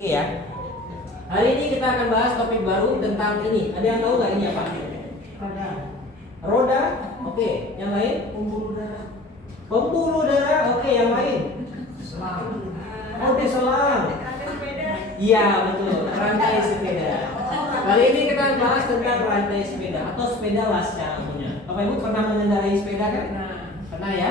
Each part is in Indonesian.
Oke ya. Hari ini kita akan bahas topik baru tentang ini. Ada yang tahu nggak ini apa? Roda. Roda. Oke. Yang lain? Pembuluh darah. Pembuluh darah. Oke. Yang lain? Selang. Oh, selang. Rantai sepeda. Iya betul. Rantai sepeda. Kali ini kita akan bahas tentang rantai sepeda atau sepeda lah secara umumnya. Bapak Ibu pernah mengendarai sepeda kan? Pernah ya?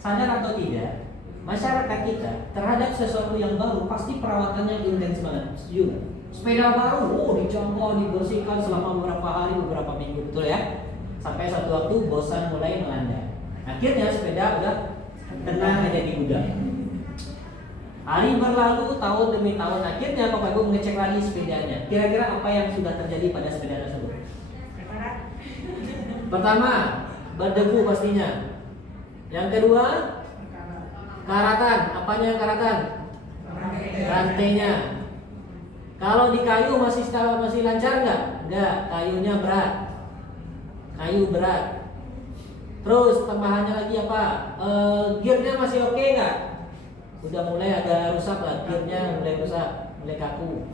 Sadar atau tidak? Masyarakat kita terhadap sesuatu yang baru pasti perawatannya intens banget. Setuju nggak? Sepeda baru, dicongkel, dibersihkan selama beberapa hari, beberapa minggu, betul ya? Sampai satu waktu bosan mulai melanda. Akhirnya sepeda udah tenang aja di gudang. Hari berlalu, tahun demi tahun, akhirnya Bapak Ibu mengecek lagi sepedanya. Kira-kira apa yang sudah terjadi pada sepeda tersebut? Pertama, berdebu pastinya. Yang kedua, karatan. Apanya yang karatan? Rantainya. Kalau di kayu masih lancar nggak? Nggak, kayunya berat. Kayu berat. Terus tambahannya lagi apa? Gearnya masih oke nggak? Udah mulai agak rusak lah, gearnya mulai rusak, mulai kaku.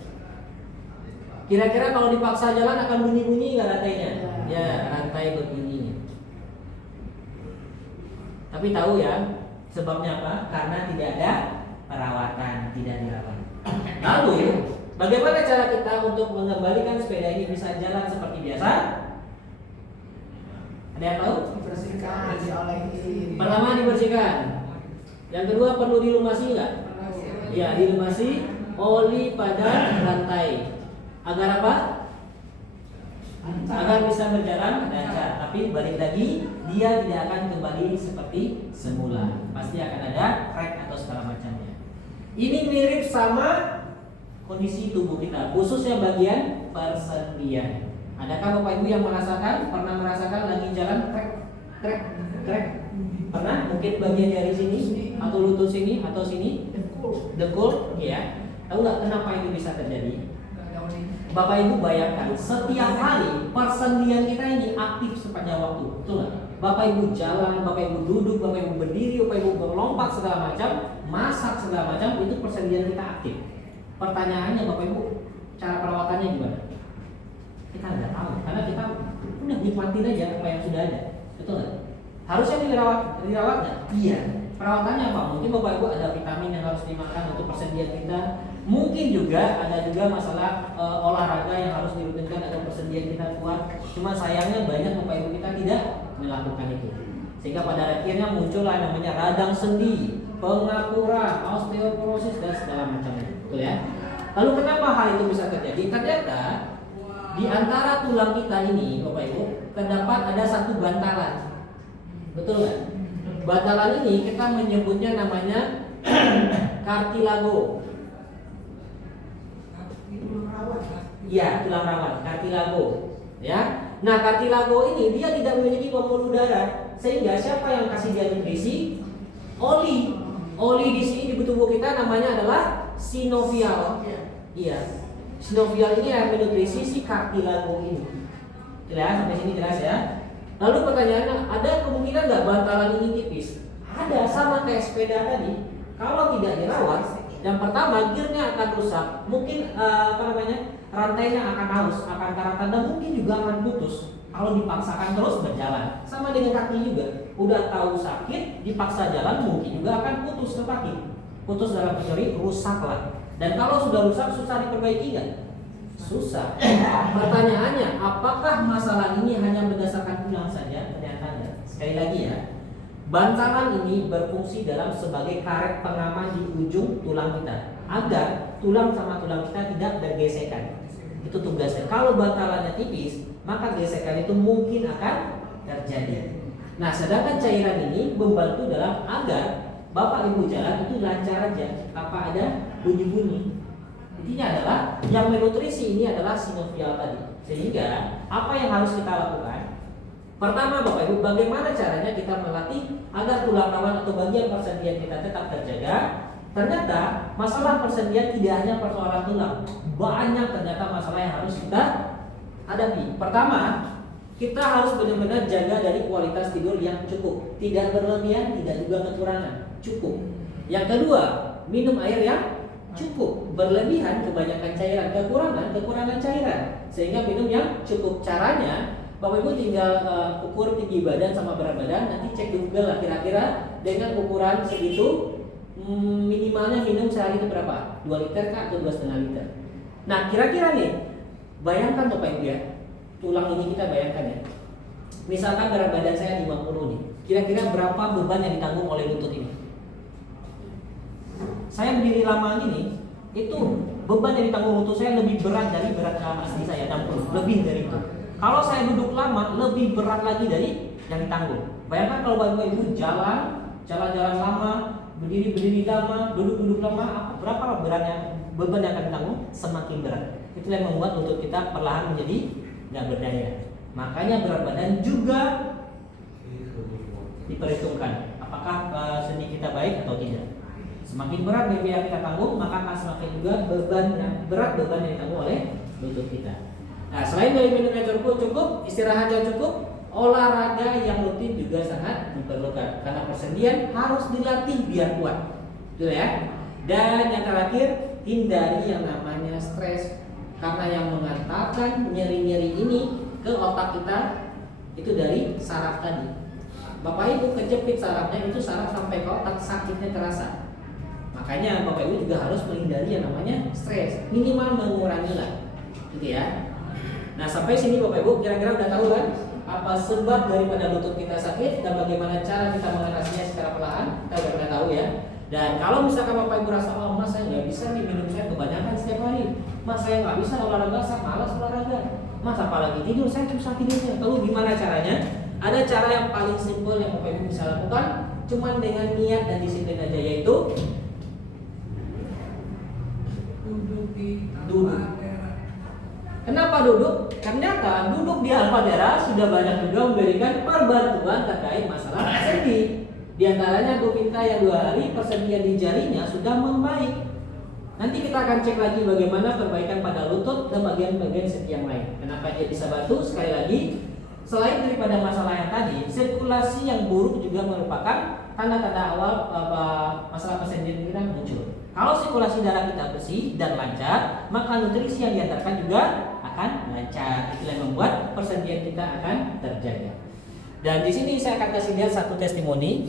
Kira-kira kalau dipaksa jalan akan bunyi-bunyi nggak rantainya? Ya, rantai berbunyi. Tapi tahu ya, sebabnya apa? Karena tidak ada perawatan, tidak dirawat. Lalu, bagaimana cara kita untuk mengembalikan sepeda ini bisa jalan seperti biasa? Ada yang tahu? Dibersihkan, diolehi. Pertama dibersihkan. Yang kedua perlu dilumasi nggak? Ya, dilumasi oli pada rantai. Agar apa? Agar bisa berjalan lancar. Tapi balik lagi, dia tidak akan kembali seperti semula. Pasti akan ada crack atau segala macamnya. Ini mirip sama kondisi tubuh kita, khususnya bagian persendian. Adakah Bapak Ibu yang pernah merasakan lagi jalan crack? Pernah? Mungkin bagian dari sini atau lutut sini atau sini? Dengkul, ya. Tahu nggak kenapa itu bisa terjadi? Bapak Ibu bayangkan, setiap hari persendian kita ini aktif sepanjang waktu, betul nggak? Bapak Ibu jalan, Bapak Ibu duduk, Bapak Ibu berdiri, Bapak Ibu berlompat segala macam, masak segala macam, itu persendian kita aktif. Pertanyaannya Bapak Ibu, cara perawatannya gimana? Kita nggak tahu, karena kita udah nikmatin aja apa yang sudah ada, betul nggak? Harusnya dirawat nggak? Iya. Perawatannya apa? Mungkin Bapak Ibu ada vitamin yang harus dimakan untuk persendian kita. Mungkin juga ada masalah olahraga yang harus dirutinkan agar persendian kita kuat. Cuma sayangnya banyak Bapak Ibu kita tidak melakukan itu. Sehingga pada akhirnya muncullah namanya radang sendi, pengapura, osteoporosis dan segala macamnya. Betul ya? Lalu kenapa hal itu bisa terjadi? Ternyata di antara tulang kita ini Bapak Ibu terdapat ada satu bantalan. Betul nggak? Bantalan ini kita menyebutnya namanya kartilago. Iya, tulang rawan, kartilago. Ya. Nah, kartilago ini dia tidak memiliki pembuluh darah, sehingga siapa yang kasih dia nutrisi? Oli. Oli di sini di tubuh kita namanya adalah sinovial. Iya. Sinovial ini yang menutrisi si kartilago ini. Jelas sampai sini jelas ya? Lalu pertanyaannya, ada kemungkinan nggak bantalan ini tipis? Ada, sama kayak sepeda tadi. Kalau tidak dirawat, yang pertama gearnya akan rusak, mungkin rantainya akan haus, akan karatan dan mungkin juga akan putus. Kalau dipaksakan terus berjalan, sama dengan kaki juga. Udah tahu sakit, dipaksa jalan mungkin juga akan putus ke kaki. Putus dalam teori rusak lah. Dan kalau sudah rusak susah diperbaiki nggak? Susah. Pertanyaannya, apakah masalah ini hanya berdasarkan tulang saja? Ternyata enggak. Sekali lagi ya, bantalan ini berfungsi sebagai karet pengaman di ujung tulang kita, agar tulang sama tulang kita tidak bergesekan. Itu tugasnya. Kalau bantalannya tipis, maka gesekan itu mungkin akan terjadi. Nah, sedangkan cairan ini membantu dalam agar Bapak Ibu jalan itu lancar aja, tanpa ada bunyi-bunyi. Intinya adalah yang menutrisi ini adalah sinovial tadi. Sehingga apa yang harus kita lakukan? Pertama Bapak Ibu, bagaimana caranya kita melatih agar tulang rawan atau bagian persendian kita tetap terjaga? Ternyata masalah persendian tidak hanya persoalan tulang, banyak ternyata masalah yang harus kita hadapi. Pertama, kita harus benar-benar jaga dari kualitas tidur yang cukup, tidak berlebihan, tidak juga kekurangan, cukup. Yang kedua, minum air yang cukup, berlebihan kebanyakan cairan, kekurangan cairan, sehingga minum yang cukup. Caranya Bapak Ibu tinggal ukur tinggi badan sama berat badan, nanti cek di Google lah kira-kira dengan ukuran segitu minimalnya minum sehari itu berapa? 2 liter kah atau 2,5 liter? Nah kira-kira nih, bayangkan Bapak Ibu ya, tulang ini kita bayangkan ya. Misalkan berat badan saya 50 nih, kira-kira berapa beban yang ditanggung oleh lutut ini? Saya berdiri lama ini, itu beban yang ditanggung lutut saya lebih berat dari berat asli saya 60, lebih dari itu. Kalau saya duduk lama, lebih berat lagi dari yang ditanggung. Bayangkan kalau Bapak Ibu jalan-jalan lama, berdiri lama, duduk lama, berapa beban yang akan ditanggung? Semakin berat. Itu yang membuat lutut kita perlahan menjadi nggak berdaya. Makanya berat badan juga diperhitungkan. Apakah sendi kita baik atau tidak? Semakin berat beban yang kita tanggung, maka akan semakin juga beban yang ditanggung oleh lutut kita. Nah, selain dari minum yang cukup, istirahat yang cukup, olahraga yang rutin juga sangat diperlukan. Karena persendian harus dilatih biar kuat, betul ya. Dan yang terakhir, hindari yang namanya stres. Karena yang mengantarkan nyeri-nyeri ini ke otak kita itu dari saraf tadi. Bapak Ibu kejepit sarafnya, itu saraf sampai ke otak, sakitnya terasa. Makanya Bapak Ibu juga harus menghindari yang namanya stres, minimal mengurangi lah, gitu ya. Nah sampai sini Bapak Ibu kira-kira udah tahu kan apa sebab daripada lutut kita sakit dan bagaimana cara kita mengatasinya secara perlahan. Kita udah pernah tahu ya. Dan kalau misalkan Bapak Ibu rasa, oh mas saya nggak bisa nih minum saya kebanyakan setiap hari, mas saya nggak bisa olahraga, saya malas olahraga, mas apalagi tidur saya susah tidurnya. Tahu gimana caranya? Ada cara yang paling simpel yang Bapak Ibu bisa lakukan, cuman dengan niat dan disiplin aja, yaitu duduk. Kenapa duduk? Ternyata duduk di Alfadera sudah banyak juga memberikan perbantuan terkait masalah sendi. Di antaranya Bu Pinta yang 2 hari persendian di jarinya sudah membaik. Nanti kita akan cek lagi bagaimana perbaikan pada lutut dan bagian-bagian sendi yang lain. Kenapa dia bisa bantu? Sekali lagi, selain daripada masalah yang tadi, sirkulasi yang buruk juga merupakan tanda-tanda awal masalah persendian kita muncul. Kalau sirkulasi darah kita bersih dan lancar, maka nutrisi yang diantarkan juga akan lancar. Itulah yang membuat persendian kita akan terjaga. Dan di sini saya akan kasih lihat satu testimoni